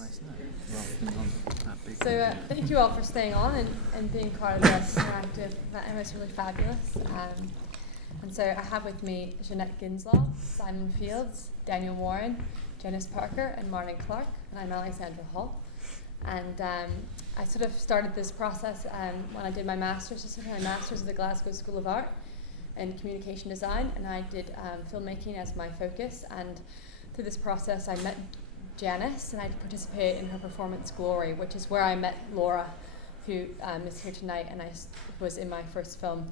Nice, no. Well, that big. So thank you all for staying on and being part of this interactive event. It's really fabulous. And so I have with me Jeannette Ginslov, Simon Fields, Daniel Warren, Janice Parker, and Martin Clark, and I'm Alexandra Hall. And I sort of started this process when I did my master's. I did my master's at the Glasgow School of Art in communication design, and I did filmmaking as my focus. And through this process, I met Janice, and I participated in her performance Glory, which is where I met Laura, who is here tonight, and I was in my first film,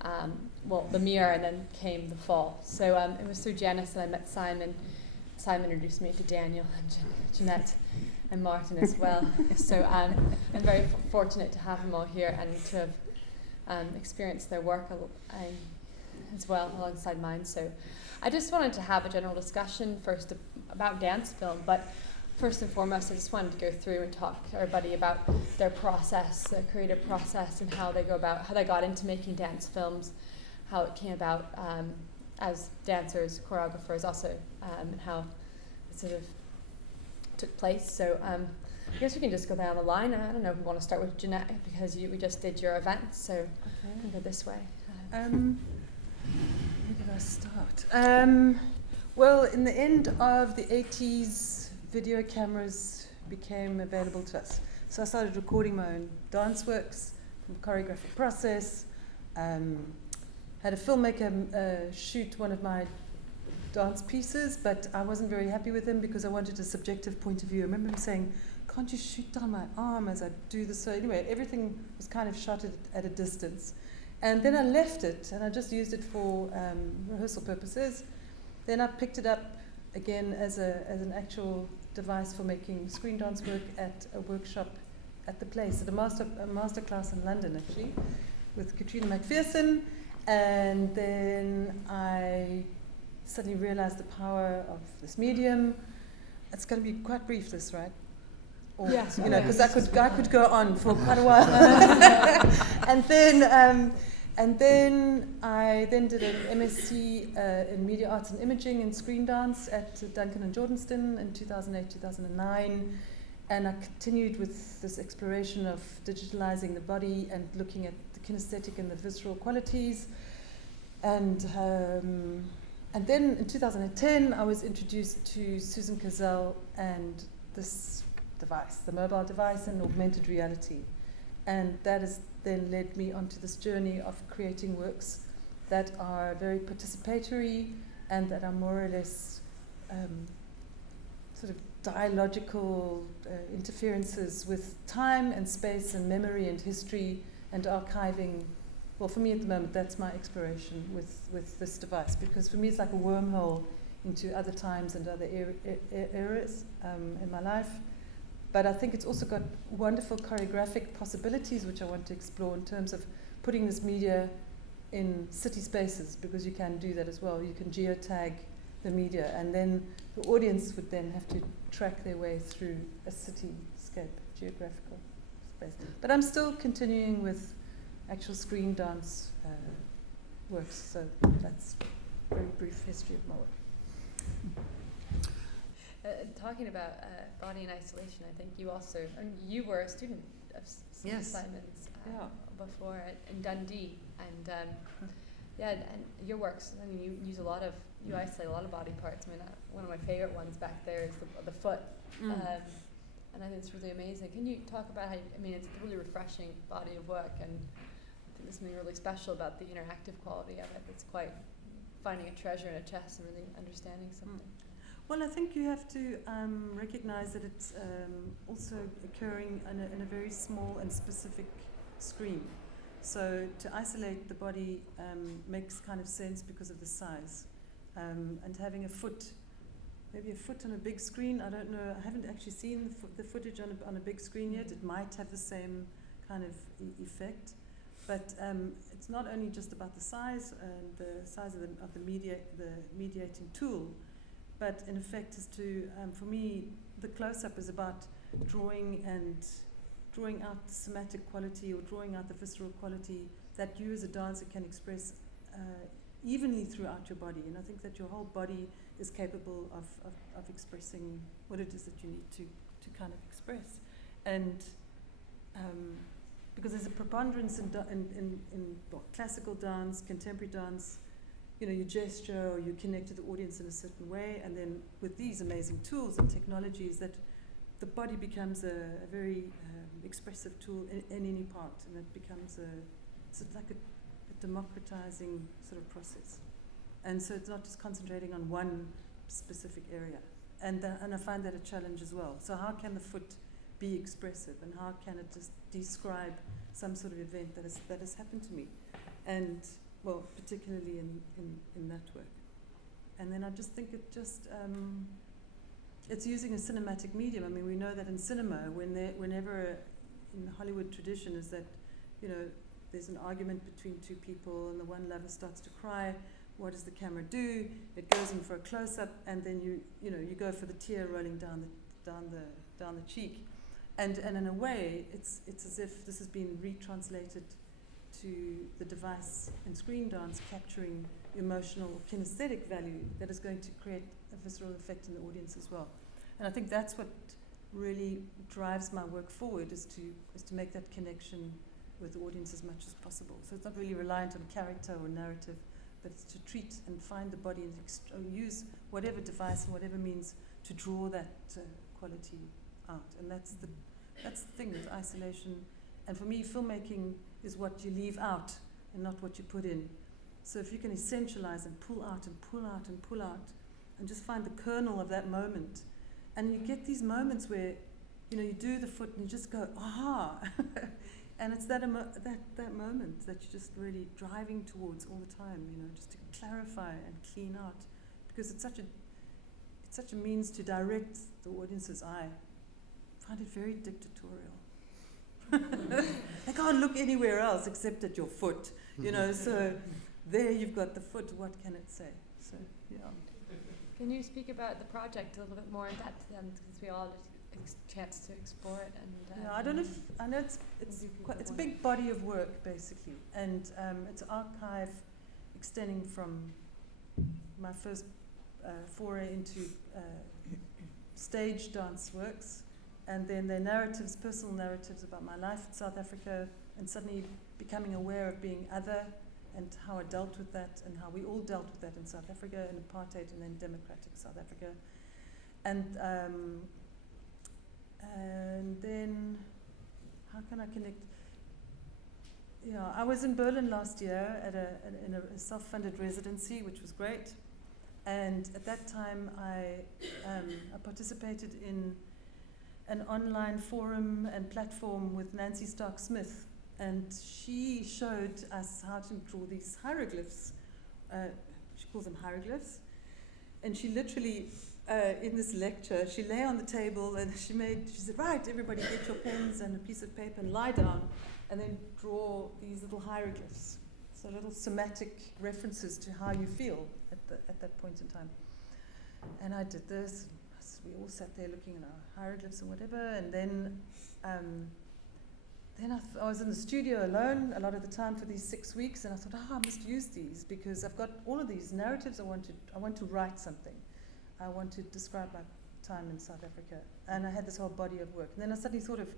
The Mirror, and then came The Fall. So it was through Janice that I met Simon. Simon introduced me to Daniel and Jeannette and Martin as well. So I'm very fortunate to have them all here and to have experienced their work as well alongside mine. So I just wanted to have a general discussion first about dance film, but first and foremost I just wanted to go through and talk to everybody about their process, their creative process, and how they got into making dance films, how it came about as dancers, choreographers also, and how it sort of took place. So I guess we can just go down the line. I don't know if we want to start with Jeannette, because we just did your event, so okay. We'll go this way. Where did I start? Well, in the end of the 80s, video cameras became available to us. So I started recording my own dance works from the choreographic process. Had a filmmaker shoot one of my dance pieces, but I wasn't very happy with him because I wanted a subjective point of view. I remember him saying, "Can't you shoot down my arm as I do this?" So anyway, everything was kind of shot at a distance. And then I left it, and I just used it for rehearsal purposes. Then I picked it up again as an actual device for making screen dance work at a workshop at the place, at a master class in London, actually, with Katrina McPherson. And then I suddenly realized the power of this medium. It's going to be quite brief, this, right? Or, yes, because I could go on for quite a while. And then I did an MSc in Media Arts and Imaging and Screen Dance at Duncan and Jordanston in 2008, 2009. And I continued with this exploration of digitalizing the body and looking at the kinesthetic and the visceral qualities. And then in 2010, I was introduced to Susan Cazell and this device, the mobile device and augmented reality. And that has then led me onto this journey of creating works that are very participatory and that are more or less sort of dialogical interferences with time and space and memory and history and archiving. Well, for me at the moment, that's my exploration with this device, because for me it's like a wormhole into other times and other eras in my life. But I think it's also got wonderful choreographic possibilities which I want to explore in terms of putting this media in city spaces, because you can do that as well. You can geotag the media, and then the audience would then have to track their way through a cityscape, geographical space. But I'm still continuing with actual screen dance works, so that's a very brief history of my work. Talking about body in isolation, I think you also, you were a student of Simon's before in Dundee, and and your works, I mean, you isolate a lot of body parts. I mean, one of my favorite ones back there is the foot, and I think it's really amazing. Can you talk about how, it's a really refreshing body of work, and I think there's something really special about the interactive quality of it. It's quite finding a treasure in a chest and really understanding something. Well, I think you have to recognize that it's also occurring in a very small and specific screen. So to isolate the body makes kind of sense because of the size. And having maybe a foot on a big screen, I don't know, I haven't actually seen the footage on a big screen yet. It might have the same kind of effect. But it's not only just about the size and the size of the mediating tool, but in effect is to, for me, the close-up is about drawing out the somatic quality or drawing out the visceral quality that you as a dancer can express evenly throughout your body. And I think that your whole body is capable of expressing what it is that you need to kind of express. And because there's a preponderance in classical dance, contemporary dance, you gesture or you connect to the audience in a certain way, and then with these amazing tools and technologies, that the body becomes a very expressive tool in any part, and it becomes it's like a democratizing sort of process. And so it's not just concentrating on one specific area. And I find that a challenge as well. So how can the foot be expressive, and how can it just describe some sort of event that has happened to me? And well, particularly in that work. And then I just think it's using a cinematic medium. I mean, we know that in cinema, whenever in the Hollywood tradition is that, there's an argument between two people and the one lover starts to cry. What does the camera do? It goes in for a close-up, and then you go for the tear rolling down the cheek. And in a way, it's as if this has been retranslated to the device in screen dance, capturing emotional kinesthetic value that is going to create a visceral effect in the audience as well. And I think that's what really drives my work forward, is to make that connection with the audience as much as possible. So it's not really reliant on character or narrative, but it's to treat and find the body and use whatever device and whatever means to draw that quality out. And that's the thing with isolation. And for me, filmmaking is what you leave out and not what you put in. So if you can essentialize and pull out and pull out and pull out, and just find the kernel of that moment, and you get these moments where, you do the foot and you just go, aha, and it's that moment that you're just really driving towards all the time, just to clarify and clean out, because it's such a means to direct the audience's eye. I find it very dictatorial. They can't look anywhere else except at your foot, so there you've got the foot, what can it say? So, yeah. Can you speak about the project a little bit more in depth then, because we all had a chance to explore it? And I know it's a big body of work, basically, and it's an archive extending from my first foray into stage dance works, and then their narratives, personal narratives about my life in South Africa, and suddenly becoming aware of being other, and how I dealt with that, and how we all dealt with that in South Africa, and apartheid, and then democratic South Africa. And then, how can I connect? I was in Berlin last year in a self-funded residency, which was great. And at that time, I participated in an online forum and platform with Nancy Stark-Smith, and she showed us how to draw these hieroglyphs. She calls them hieroglyphs. And she literally, in this lecture, she lay on the table and she said, right, everybody get your pens and a piece of paper and lie down, and then draw these little hieroglyphs. So little somatic references to how you feel at that point in time. And I did this. We all sat there looking at our hieroglyphs and whatever, and then I was in the studio alone a lot of the time for these 6 weeks, and I thought, I must use these, because I've got all of these narratives. I want to write something. I want to describe my time in South Africa, and I had this whole body of work. And then I suddenly thought of,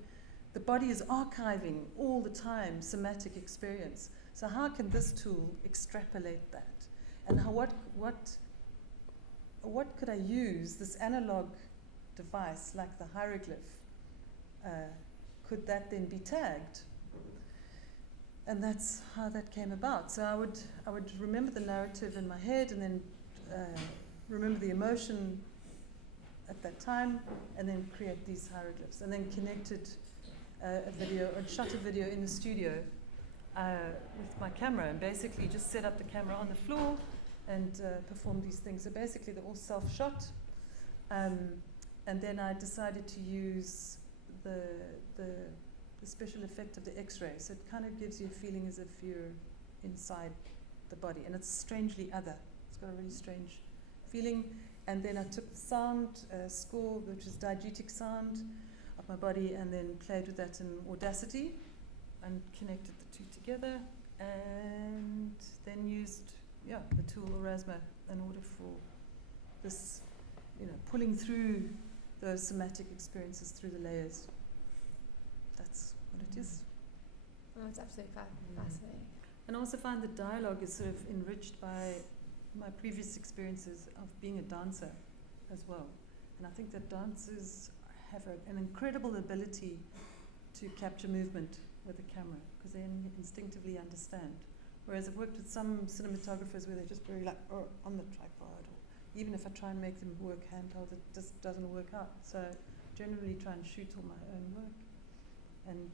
the body is archiving all the time somatic experience. So how can this tool extrapolate that? And what could I use, this analog device like the hieroglyph, could that then be tagged? And that's how that came about. So I would remember the narrative in my head, and then remember the emotion at that time, and then create these hieroglyphs, and then connected shot a video in the studio with my camera, and basically just set up the camera on the floor and perform these things. So basically they're all self-shot, and then I decided to use the special effect of the X-ray. So it kind of gives you a feeling as if you're inside the body, and it's strangely other. It's got a really strange feeling. And then I took the sound score, which is diegetic sound, of my body, and then played with that in Audacity and connected the two together, and then used the tool Orasma in order for this, pulling through those somatic experiences through the layers. That's what it is. Oh, it's absolutely fascinating. And I also find that dialogue is sort of enriched by my previous experiences of being a dancer as well. And I think that dancers have an incredible ability to capture movement with a camera because they instinctively understand. Whereas I've worked with some cinematographers where they're just very like on the tripod, or even if I try and make them work handheld, it just doesn't work out. So I generally try and shoot all my own work. And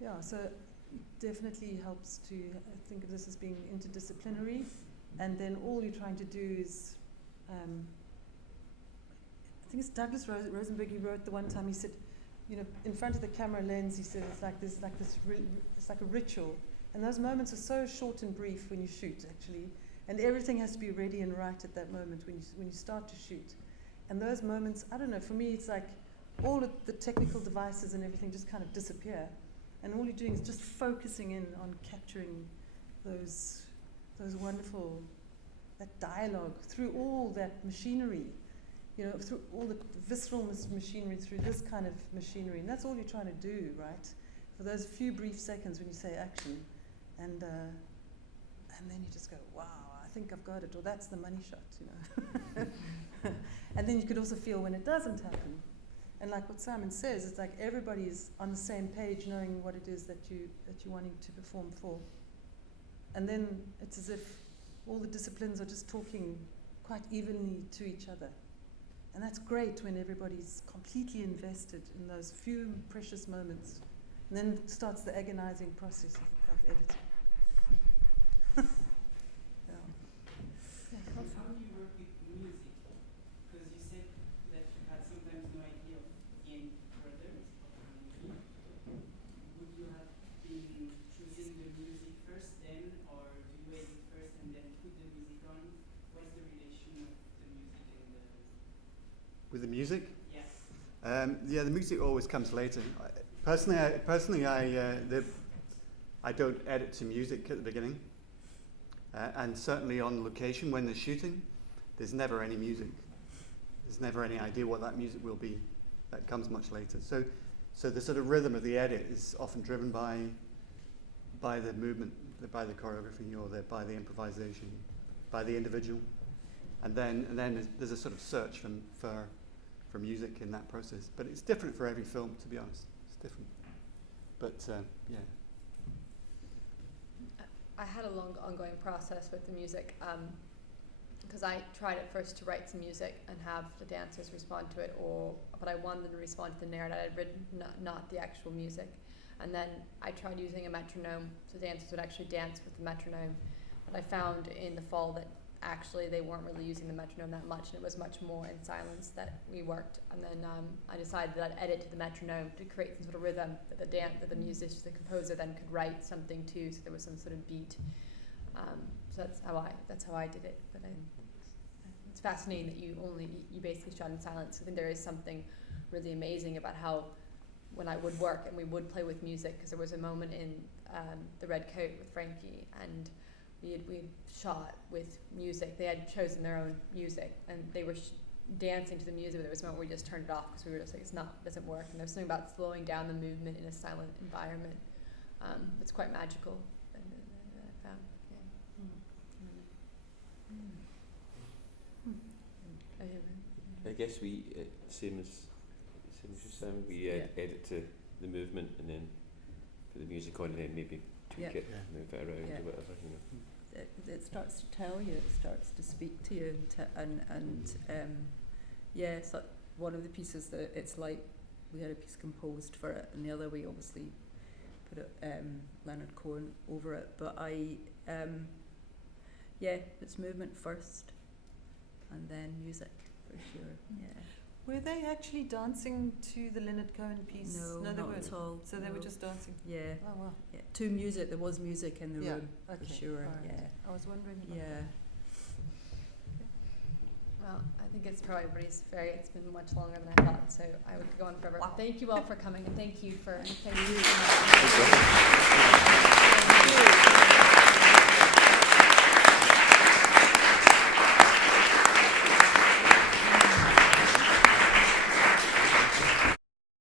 yeah, so it definitely helps to think of this as being interdisciplinary. And then all you're trying to do is, I think it's Douglas Rosenberg, he wrote the one time, he said, you know, in front of the camera lens, he said it's like a ritual. And those moments are so short and brief when you shoot, actually. And everything has to be ready and right at that moment when you start to shoot. And those moments, I don't know, for me it's like all of the technical devices and everything just kind of disappear. And all you're doing is just focusing in on capturing those wonderful, that dialogue through all that machinery, you know, through all the visceral machinery, through this kind of machinery. And that's all you're trying to do, right? For those few brief seconds when you say action. And then you just go, wow, I think I've got it, or that's the money shot, you know. And then you could also feel when it doesn't happen. And like what Simon says, it's like everybody's on the same page knowing what it is that you're wanting to perform for. And then it's as if all the disciplines are just talking quite evenly to each other. And that's great when everybody's completely invested in those few precious moments. And then starts the agonizing process of editing. How do you work with music? Because you said that you had sometimes no idea of the end product of the movie. Would you have been choosing the music first then, or do you edit first and then put the music on? What's the relation of the music and the... With the music? Yeah. Yeah, the music always comes later. Personally, I don't edit to music at the beginning. And certainly on location when they're shooting, there's never any music. There's never any idea what that music will be. That comes much later. So the sort of rhythm of the edit is often driven by the movement, by the choreography, or by the improvisation, by the individual. And then there's a sort of search for music in that process. But it's different for every film, to be honest. It's different. But yeah. I had a long ongoing process with the music because I tried at first to write some music and have the dancers respond to it, but I wanted them to respond to the narrative I had written, not the actual music. And then I tried using a metronome, so dancers would actually dance with the metronome. But I found in the fall that actually they weren't really using the metronome that much, and it was much more in silence that we worked. And then I decided that I'd edit to the metronome to create some sort of rhythm that the musician, the composer then could write something to, so there was some sort of beat. So that's how I did it. But it's fascinating that you basically shot in silence. I think there is something really amazing about how when I would work and we would play with music, because there was a moment in The Red Coat with Frankie, and we shot with music. They had chosen their own music, and they were dancing to the music, but there was a moment where we just turned it off because we were just like, it doesn't work. And there's something about slowing down the movement in a silent environment. It's quite magical. And I found, I guess we, same as you saying, we edit to the movement and then put the music on and then maybe tweak it, move it around or whatever, you know. It starts to tell you, it starts to speak to you, and so one of the pieces that it's like we had a piece composed for it, and the other we obviously put it, Leonard Cohen over it, but it's movement first and then music for sure. Were they actually dancing to the Leonard Cohen piece? No, they not weren't. at all. So they were just dancing. Yeah. Oh wow. Yeah. To music, there was music in the room Okay. for sure. All right. Yeah. I was wondering about that. well, I think it's probably it's been much longer than I thought, so I would go on forever. Thank you all for coming, and thank you for.